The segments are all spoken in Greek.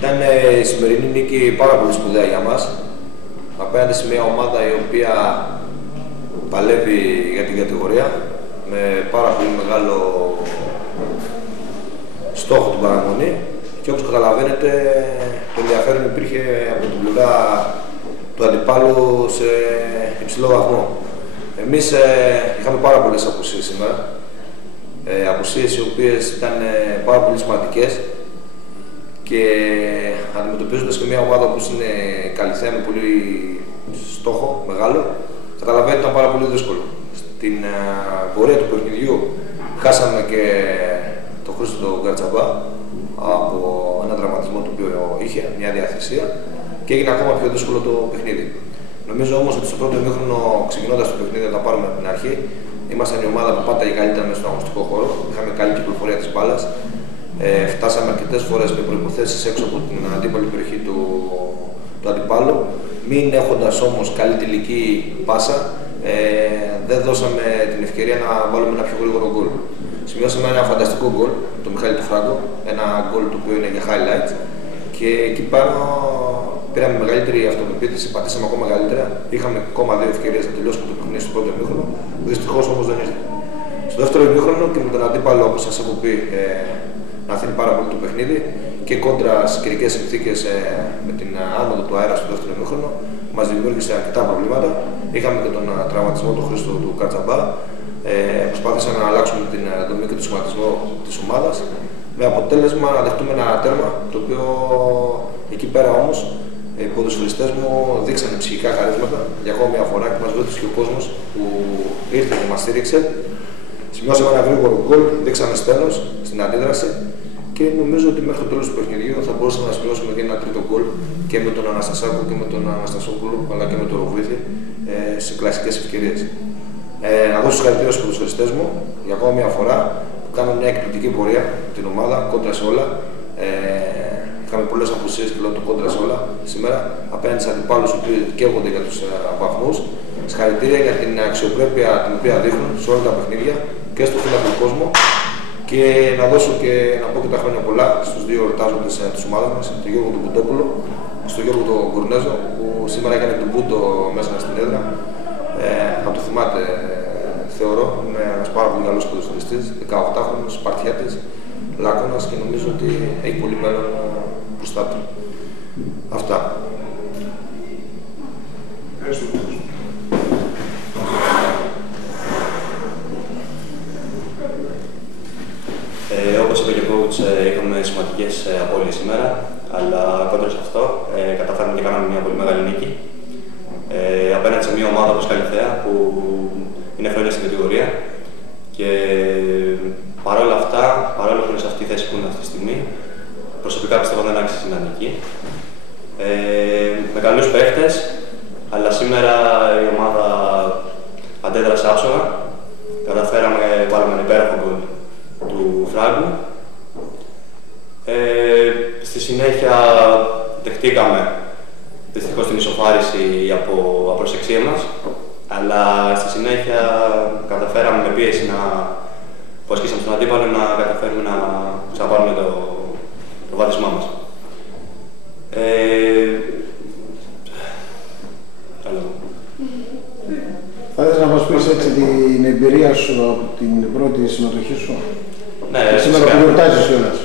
Ήταν η σημερινή νίκη πάρα πολύ σπουδαία για μας. Απέναντι σε μια ομάδα η οποία παλεύει για την κατηγορία με πάρα πολύ μεγάλο στόχο την παραμονή και όπως καταλαβαίνετε το ενδιαφέρον υπήρχε από την πλευρά του αντιπάλου σε υψηλό βαθμό. Εμείς είχαμε πάρα πολλές απουσίες σήμερα, απουσίες οι οποίες ήταν πάρα πολύ σημαντικές και αντιμετωπίζοντας και μια ομάδα όπως είναι Καλιθέα με πολύ στόχο μεγάλο, καταλαβαίνετε ότι ήταν πάρα πολύ δύσκολο. Στην πορεία του παιχνιδιού χάσαμε και τον Χρήστο Γκαρτσαμπά από ένα τραυματισμό το οποίο είχε, μια διαθεσία και έγινε ακόμα πιο δύσκολο το παιχνίδι. Νομίζω όμως ότι στο πρώτο ημίχρονο, ξεκινώντας το παιχνίδι, θα τα πάρουμε από την αρχή. Ήμασταν η ομάδα που πάταγε καλύτερα μέσα στον αγωνιστικό χώρο. Είχαμε καλή κυκλοφορία της μπάλας. Φτάσαμε αρκετές φορές με προϋποθέσεις έξω από την αντίπαλη περιοχή του αντιπάλου. Μην έχοντας όμως καλή τελική πάσα, δεν δώσαμε την ευκαιρία να βάλουμε ένα πιο γρήγορο γκολ. Σημειώσαμε ένα φανταστικό γκολ, το Μιχάλη του Φράγκο, ένα γκολ το οποίο είναι για highlights και εκεί πάνω πήραμε μεγαλύτερη αυτοπεποίθηση, πατήσαμε ακόμα μεγαλύτερα. Είχαμε ακόμα 2 ευκαιρίες να τελειώσουμε το παιχνίδι στο πρώτο ημίχρονο, δυστυχώς όμως δεν ήρθε. Στο δεύτερο ημίχρονο και με τον αντίπαλο, όπως σας έχω πει, να αφήνει πάρα πολύ το παιχνίδι και κόντρα στις καιρικές συνθήκες με την άνοδο του αέρα στο δεύτερο ημίχρονο, μας δημιούργησε αρκετά προβλήματα. Είχαμε και τον τραυματισμό του Χρήστου του Γκαρτσαμπά. Προσπάθησαμε να αλλάξουμε την δομή και το σχηματισμό της ομάδας με αποτέλεσμα να δεχτούμε ένα τέρμα το οποίο εκεί πέρα όμως οι ποδοσφαιριστές μου δείξανε ψυχικά χαρίσματα για ακόμη μια φορά και μας βοήθησε ο κόσμος που ήρθε και μας στήριξε. Σημειώσαμε ένα γρήγορο γκολ, δείξαμε στένος στην αντίδραση και νομίζω ότι μέχρι το τέλος του παιχνιδιού θα μπορούσαμε να σημειώσουμε και ένα τρίτο γκολ και με τον Αναστασάκο και με τον Αναστασόπουλο αλλά και με τον Ροβίθη σε κλασικές ευκαιρίες. Να δώσω συγχαρητήρια στους ποδοσφαιριστές μου για ακόμα μια φορά που κάνουν μια εκπληκτική πορεία την ομάδα κόντρα σε όλα. Είχαμε πολλές απουσίες και λέω το κόντρα σε όλα σήμερα απέναντι σε αντιπάλους που καίγονται για τους βαθμούς. Συγχαρητήρια για την αξιοπρέπεια την οποία δείχνουν σε όλα τα παιχνίδια και στο φιλάθλο κόσμο. Και να δώσω και να πω και τα χρόνια πολλά στους 2 εορτάζοντες της ομάδας μας, τον Γιώργο τον Μπουτόπουλο και τον Γιώργο τον Κουρνέζο που σήμερα έκανε τον Μπούτο μέσα στην έδρα. Να το θυμάται, θεωρώ, είναι ένας πάρα πολύ καλός ποδοσφαιριστής, 18χρονος, Σπαρτιάτης, Λάκωνας και νομίζω ότι έχει πολύ μέλλον μπροστά του. Αυτά. Ευχαριστούμε. Όπως είπε και ο coach, είχαμε σημαντικές απώλειες σήμερα, αλλά κόντρα σε αυτό καταφέραμε και κάναμε μια πολύ μεγάλη νίκη. Απέναντι σε μια ομάδα όπως Καλιθέα που είναι χρόνια στην κατηγορία και παρόλα αυτά, παρόλο που είναι σε αυτή τη θέση που είναι αυτή τη στιγμή, προσωπικά πιστεύω δεν άξιζε να νικεί. Με καλούς παίχτες, αλλά σήμερα η ομάδα αντέδρασε άψογα. Καταφέραμε, βάλαμε ένα υπέροχο γκολ του Φράγκου. Στη συνέχεια δεχτήκαμε δυστυχώς την ισοφάριση από απροσεξία μας, αλλά στη συνέχεια καταφέραμε με πίεση που ασκήσαμε στον αντίπαλο να καταφέρουμε να ξαναπάρουμε το βάδισμά μας. Θα ήθελα να μας πεις έτσι την εμπειρία σου από την πρώτη συμμετοχή σου. Ναι, σήμερα που γιορτάζεις κιόλας.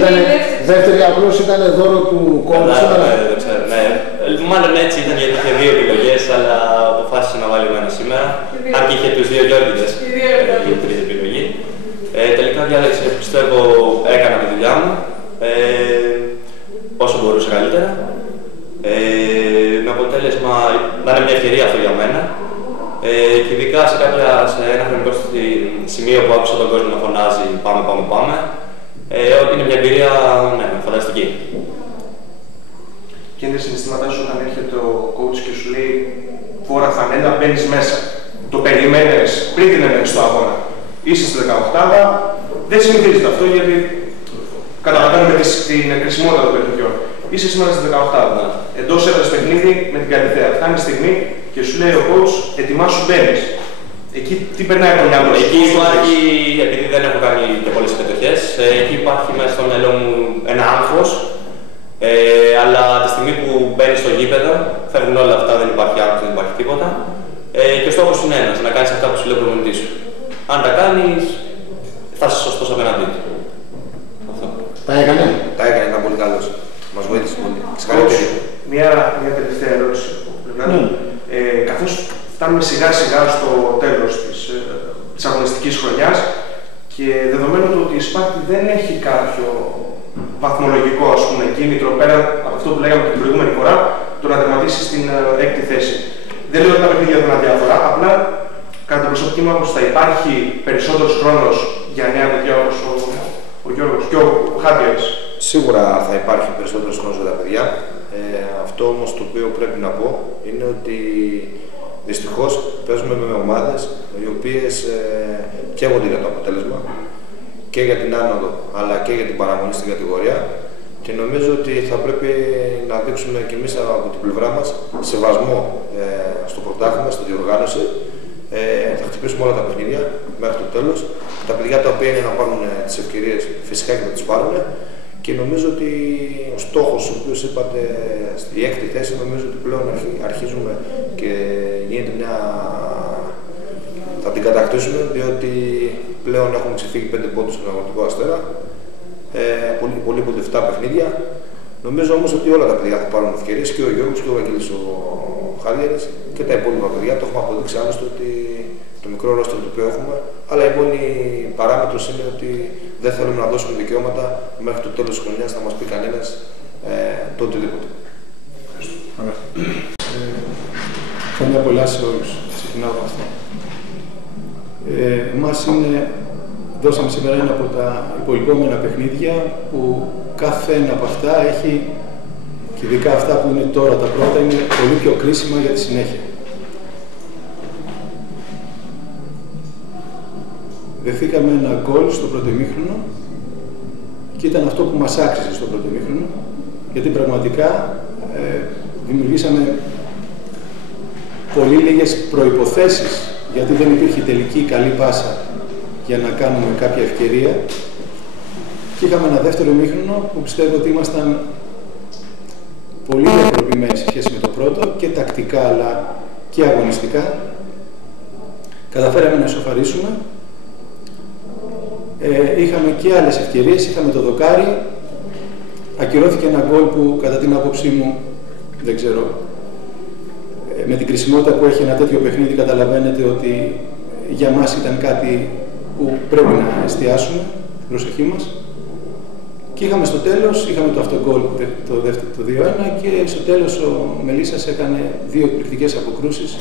Ήταν δεύτερη, απλώς ήταν δώρο του κόμματος σήμερα. Ναι, δεν ξέρω, ναι. Μάλλον έτσι ήταν γιατί είχε 2 επιλογές, αλλά αποφάσισε να βάλει εμένα σήμερα. Αν και είχε τους 2 Γιώργηδες για την τρίτη επιλογή. Τελικά διάλεξε, πιστεύω, έκανα τη δουλειά μου όσο μπορούσα καλύτερα. Με αποτέλεσμα να είναι μια ευκαιρία αυτό για μένα. Και ειδικά σε ένα χρονικό σημείο που άκουσα τον κόσμο να φωνάζει πάμε, πάμε, πάμε. Είναι μια εμπειρία φανταστική. Και είναι συναισθήματά σου όταν έρχεται ο coach και σου λέει φόρα φανέλα, μπαίνεις μέσα. Το περιμένεις πριν την ενέργεια στο αγώνα. Είσαι στη 18η, δεν συνηθίζεται αυτό γιατί καταλαβαίνουμε την κρισιμότητα των παιχνιδιών. Είσαι σήμερα στη 18η. Εντός έδρας παιχνίδι με την Καλιθέα. Φτάνει η στιγμή και σου λέει ο coach, ετοιμάσου, μπαίνεις. Εκεί τι περνάει από το μυαλό σου? Εκεί υπάρχει, επειδή δεν έχω κάνει και πολλές συμμετοχές, εκεί υπάρχει μέσα στο μυαλό μου ένα άγχος γήπεδο, φεύγουν όλα αυτά, δεν υπάρχει άγχος, δεν υπάρχει τίποτα. Και ο στόχος είναι ένας, να κάνεις αυτά που σου λέει ο προπονητής σου. Αν τα κάνεις, θα είσαι σωστός απέναντί του. Αυτό. Τα έκανε. Τα έκανε, ήταν πολύ καλός. Μας βοήθησε πολύ. Μια τελευταία ερώτηση. Καθώς φτάνουμε σιγά σιγά στο τέλος της αγωνιστικής χρονιάς και δεδομένου ότι η Σπάρτη δεν έχει κάποιο βαθμολογικό κίνητρο πέρα από αυτό που λέγαμε την προηγούμενη φορά, το να τερματίσει στην 6η θέση. Δεν λέω ότι τα παιχνίδια δεν είναι αδιάφορα, απλά κατά την προσωπική μου άποψη θα υπάρχει περισσότερος χρόνος για νέα παιδιά όπως ο Γιώργος και ο Χάτιας. Σίγουρα θα υπάρχει περισσότερος χρόνος για τα παιδιά. Αυτό όμως το οποίο πρέπει να πω είναι ότι δυστυχώς παίζουμε με ομάδες οι οποίες καίγονται για το αποτέλεσμα και για την άνοδο αλλά και για την παραμονή στην κατηγορία και νομίζω ότι θα πρέπει να δείξουμε και εμείς από την πλευρά μας σεβασμό στο πρωτάθλημα, στη διοργάνωση. Θα χτυπήσουμε όλα τα παιχνίδια μέχρι το τέλος. Τα παιδιά τα οποία είναι να πάρουν τις ευκαιρίες φυσικά και να τις πάρουν. Και νομίζω ότι ο στόχος ο οποίος είπατε στη 6η θέση, νομίζω ότι πλέον αρχίζουμε και γίνεται μια... θα την κατακτήσουμε, διότι πλέον έχουμε ξεφύγει 5 πόντους στον Αγροτικό Αστέρα, πολύ από 7 παιχνίδια. Νομίζω όμως ότι όλα τα παιδιά θα πάρουν ευκαιρίες, και ο Γιώργος και ο Βαγγέλης ο Χάριερης και τα υπόλοιπα παιδιά. Το έχουμε αποδείξει άλλωστε ότι το μικρό ρόστερ το οποίο έχουμε, αλλά η μόνη παράμετρος είναι ότι δεν θέλουμε να δώσουμε δικαιώματα μέχρι το τέλος της χρονιάς να μας πει κανένας το οτιδήποτε. Χρόνια πολλά σε όλους. Ξεκινάω από αυτό. Εμάς δώσαμε σήμερα ένα από τα υπολοιπόμενα παιχνίδια που κάθε ένα από αυτά έχει, και ειδικά αυτά που είναι τώρα τα πρώτα, είναι πολύ πιο κρίσιμα για τη συνέχεια. Δεχθήκαμε ένα γκολ στο πρώτο ημίχρονο και ήταν αυτό που μας άξιζε στο πρώτο ημίχρονο, γιατί πραγματικά δημιουργήσαμε πολύ λίγες προϋποθέσεις, γιατί δεν υπήρχε τελική καλή πάσα για να κάνουμε κάποια ευκαιρία, και είχαμε ένα δεύτερο ημίχρονο που πιστεύω ότι ήμασταν πολύ διαφοροποιημένοι σε σχέση με το πρώτο, και τακτικά αλλά και αγωνιστικά. Καταφέραμε να ισοφαρίσουμε. Είχαμε και άλλες ευκαιρίες, είχαμε το δοκάρι, ακυρώθηκε ένα γκολ που κατά την άποψή μου, δεν ξέρω, με την κρισιμότητα που έχει ένα τέτοιο παιχνίδι καταλαβαίνετε ότι για μας ήταν κάτι που πρέπει να εστιάσουμε την προσοχή μας. Και είχαμε στο τέλος, είχαμε το αυτογκόλ το 2-1 και στο τέλος ο Μελίσσας έκανε 2 εκπληκτικές αποκρούσεις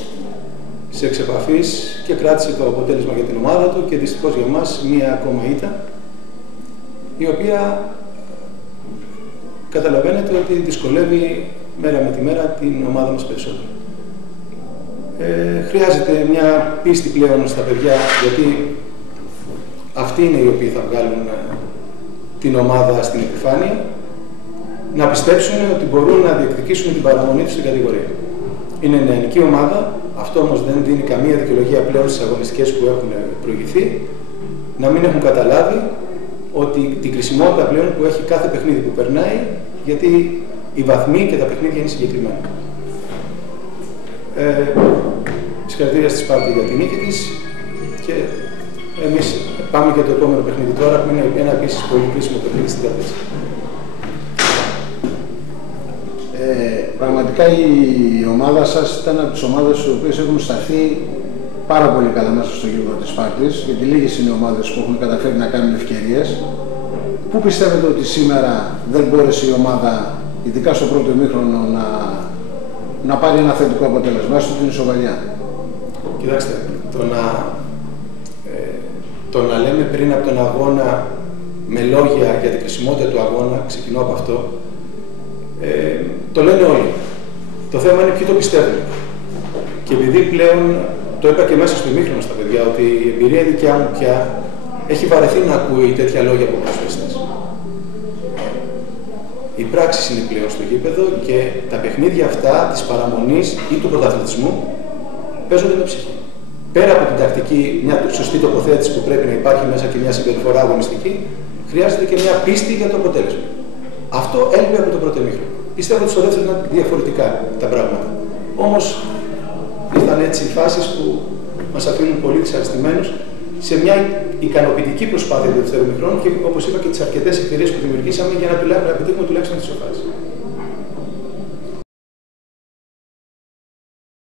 σε εξεπαφής και κράτησε το αποτέλεσμα για την ομάδα του, και δυστυχώς για μας μία ακόμα ήττα, η οποία καταλαβαίνετε ότι δυσκολεύει μέρα με τη μέρα την ομάδα μας περισσότερο. Χρειάζεται μια πίστη πλέον στα παιδιά, γιατί αυτοί είναι οι οποίοι θα βγάλουν την ομάδα στην επιφάνεια, να πιστέψουν ότι μπορούν να διεκδικήσουν την παραμονή τους στην κατηγορία. Είναι νεανική ομάδα, αυτό όμως δεν δίνει καμία δικαιολογία πλέον στις αγωνιστικές που έχουν προηγηθεί, να μην έχουν καταλάβει ότι την κρισιμότητα πλέον που έχει κάθε παιχνίδι που περνάει, γιατί οι βαθμοί και τα παιχνίδια είναι συγκεκριμένα. Συγχαρητήρια στη Σπάρτη για την νίκη της, και εμείς πάμε για το επόμενο παιχνίδι τώρα, που είναι ένα επίσης πολύ κρίσιμο παιχνίδι στην κατάσταση. Πραγματικά η ομάδα σας ήταν από τις ομάδες οι οποίες έχουν σταθεί πάρα πολύ καλά μέσα στο γήπεδο της Σπάρτης, γιατί λίγες είναι οι ομάδες που έχουν καταφέρει να κάνουν ευκαιρίες. Πού πιστεύετε ότι σήμερα δεν μπόρεσε η ομάδα, ειδικά στο πρώτο ημίχρονο, να πάρει ένα θετικό αποτέλεσμα, έστω την ισοβαλιά? Κοιτάξτε, το να λέμε πριν από τον αγώνα με λόγια για την χρησιμότητα του αγώνα, ξεκινώ από αυτό, το λένε όλοι. Το θέμα είναι ποιοι το πιστεύουν. Και επειδή πλέον, το είπα και μέσα στο ημίχρονο στα παιδιά, ότι η εμπειρία δικιά μου πια έχει βαρεθεί να ακούει τέτοια λόγια από ποδοσφαιριστές. Οι πράξεις είναι πλέον στο γήπεδο και τα παιχνίδια αυτά της παραμονής ή του πρωταθλητισμού παίζονται με ψυχή. Πέρα από την τακτική, μια σωστή τοποθέτηση που πρέπει να υπάρχει μέσα και μια συμπεριφορά αγωνιστική, χρειάζεται και μια πίστη για το αποτέλεσμα. Αυτό έλειπε από το πρώτο ημίχρονο. Πιστεύω ότι στο δεύτερο ήταν διαφορετικά τα πράγματα. Όμως ήρθαν έτσι οι φάσεις που μας αφήνουν πολύ δυσαρεστημένους σε μια ικανοποιητική προσπάθεια του δεύτερου ημιχρόνου και όπως είπα και τις αρκετές ευκαιρίες που δημιουργήσαμε για να επιτύχουμε τουλάχιστον τις ισοφάσεις.